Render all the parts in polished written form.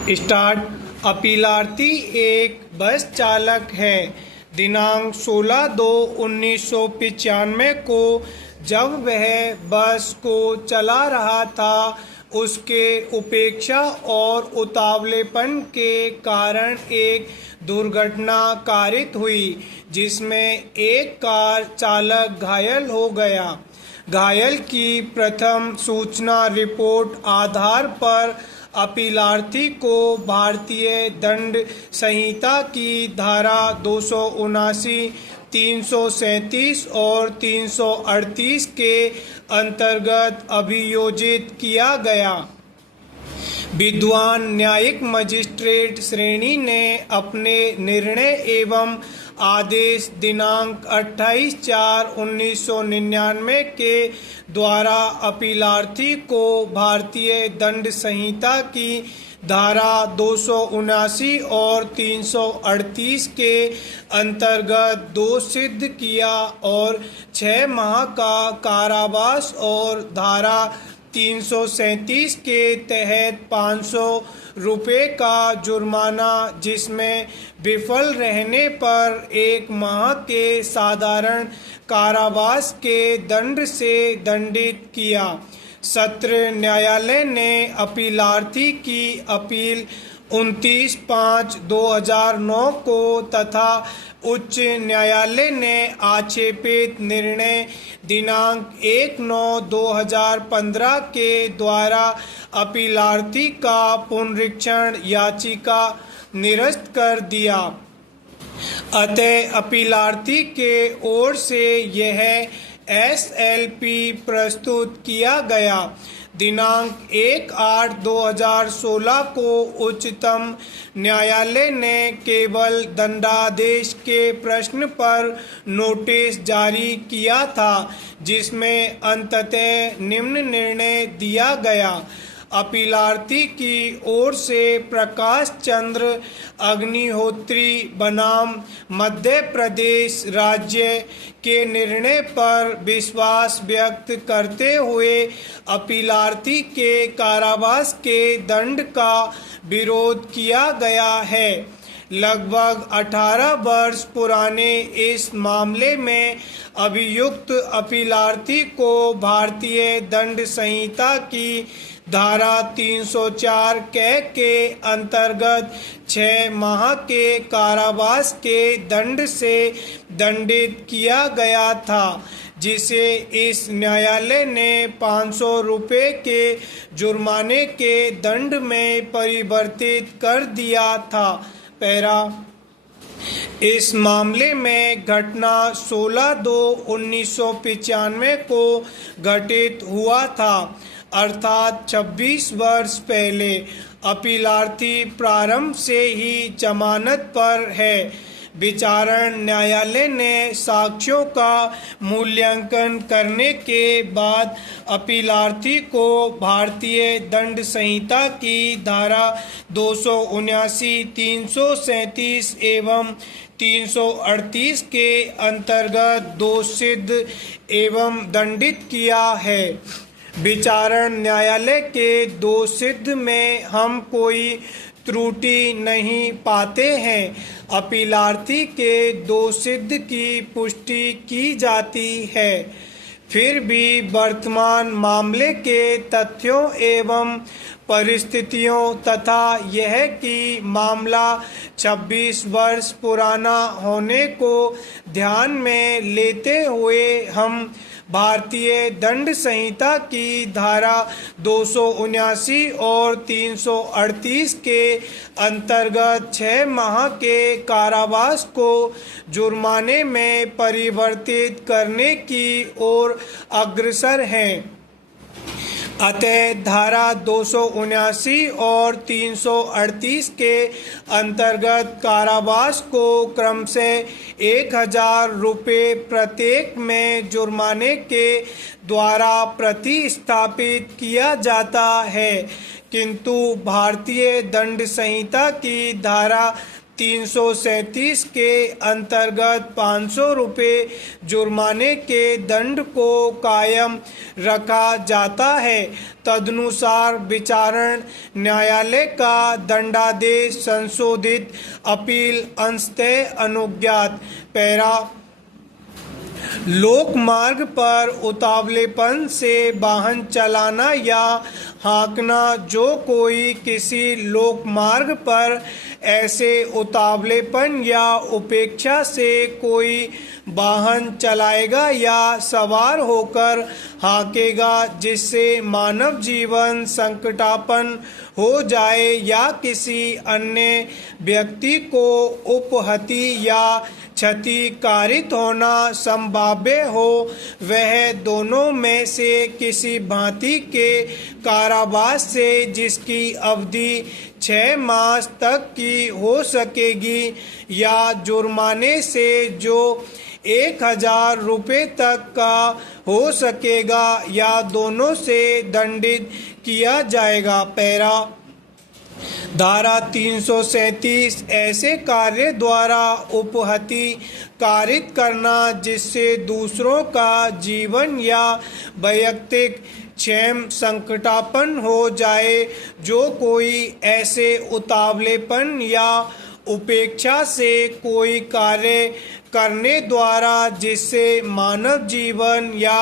Start. अपीलार्थी एक बस चालक है। दिनांक 16/2/1995 को जब वह बस को चला रहा था, उसके उपेक्षा और उतावलेपन के कारण एक दुर्घटना कारित हुई, जिसमें एक कार चालक घायल हो गया। घायल की प्रथम सूचना रिपोर्ट आधार पर अपीलार्थी को भारतीय दंड संहिता की धारा 279, 337 और 338 के अंतर्गत अभियोजित किया गया। विद्वान न्यायिक मजिस्ट्रेट श्रेणी ने अपने निर्णय एवं आदेश दिनांक 28/4/1999 के द्वारा अपीलार्थी को भारतीय दंड संहिता की धारा 279 और 338 के अंतर्गत दोष सिद्ध किया और 6 माह का कारावास और धारा 337 के तहत 500 रुपये का जुर्माना, जिसमें विफल रहने पर 1 माह के साधारण कारावास के दंड से दंडित किया। सत्र न्यायालय ने अपीलार्थी की अपील 29/5/2009 को तथा उच्च न्यायालय ने आक्षेपित निर्णय दिनांक 1/9/2015 के द्वारा अपीलार्थी का पुनरीक्षण याचिका निरस्त कर दिया। अतः अपीलार्थी के ओर से यह SLP प्रस्तुत किया गया। दिनांक 1/8/2016 को उच्चतम न्यायालय ने केवल दंडादेश के प्रश्न पर नोटिस जारी किया था, जिसमें अंततः निम्न निर्णय दिया गया। अपीलार्थी की ओर से प्रकाश चंद्र अग्निहोत्री बनाम मध्य प्रदेश राज्य के निर्णय पर विश्वास व्यक्त करते हुए अपीलार्थी के कारावास के दंड का विरोध किया गया है। लगभग 18 वर्ष पुराने इस मामले में अभियुक्त अपीलार्थी को भारतीय दंड संहिता की धारा 304 के अंतर्गत 6 माह के कारावास के दंड से दंडित किया गया था, जिसे इस न्यायालय ने 500 रुपये के जुर्माने के दंड में परिवर्तित कर दिया था। पैरा। इस मामले में घटना 16/2/1995 को घटित हुआ था, अर्थात 26 वर्ष पहले। अपीलार्थी प्रारंभ से ही जमानत पर है। विचारण न्यायालय ने साक्ष्यों का मूल्यांकन करने के बाद अपीलार्थी को भारतीय दंड संहिता की धारा 279, 337 एवं 338 के अंतर्गत दोष सिद्ध एवं दंडित किया है। विचारण न्यायालय के दोष सिद्ध में हम कोई त्रुटि नहीं पाते हैं। अपीलार्थी के दोष सिद्ध की पुष्टि की जाती है। फिर भी वर्तमान मामले के तथ्यों एवं परिस्थितियों तथा यह कि मामला 26 वर्ष पुराना होने को ध्यान में लेते हुए हम भारतीय दंड संहिता की धारा 279 और 338 के अंतर्गत 6 माह के कारावास को जुर्माने में परिवर्तित करने की ओर अग्रसर हैं। अतः धारा 279 और 338 के अंतर्गत कारावास को क्रमशः 1000 रुपये प्रत्येक में जुर्माने के द्वारा प्रतिस्थापित किया जाता है, किंतु भारतीय दंड संहिता की धारा 337 के अंतर्गत 500 रुपये जुर्माने के दंड को कायम रखा जाता है। तदनुसार विचारण न्यायालय का दंडादेश संशोधित अपील अंशतः अनुज्ञात। पैरा लोक मार्ग पर उतावलेपन से वाहन चलाना या हाँकना। जो कोई किसी लोक मार्ग पर ऐसे उतावलेपन या उपेक्षा से कोई वाहन चलाएगा या सवार होकर हाँकेगा जिससे मानव जीवन संकटापन्न हो जाए या किसी अन्य व्यक्ति को उपहति या क्षति कारित होना संभाव्य हो, वह दोनों में से किसी भांति के कारावास से जिसकी अवधि 6 मास तक की हो सकेगी या जुर्माने से जो 1000 रुपये तक का हो सकेगा या दोनों से दंडित किया जाएगा। पैरा धारा 337 ऐसे कार्य द्वारा उपहति कारित करना जिससे दूसरों का जीवन या वैयक्तिक क्षेम संकटापन्न हो जाए। जो कोई ऐसे उतावलेपन या उपेक्षा से कोई कार्य करने द्वारा जिससे मानव जीवन या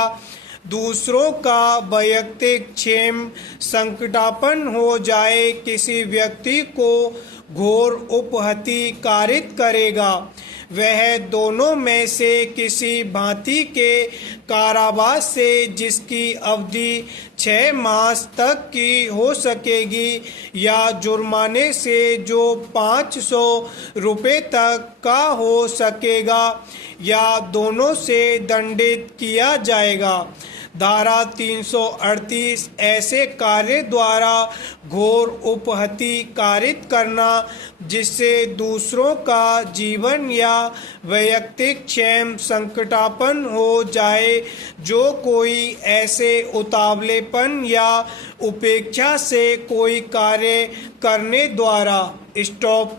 दूसरों का वैयक्तिक क्षेम संकटापन्न हो जाए किसी व्यक्ति को घोर उपहति कारित करेगा, वह दोनों में से किसी भांति के कारावास से जिसकी अवधि 6 मास तक की हो सकेगी या जुर्माने से जो 500 रुपये तक का हो सकेगा या दोनों से दंडित किया जाएगा। धारा 338 ऐसे कार्य द्वारा घोर उपहति कारित करना जिससे दूसरों का जीवन या वैयक्तिक क्षेम संकटापन्न हो जाए। जो कोई ऐसे उतावलेपन या उपेक्षा से कोई कार्य करने द्वारा। स्टॉप।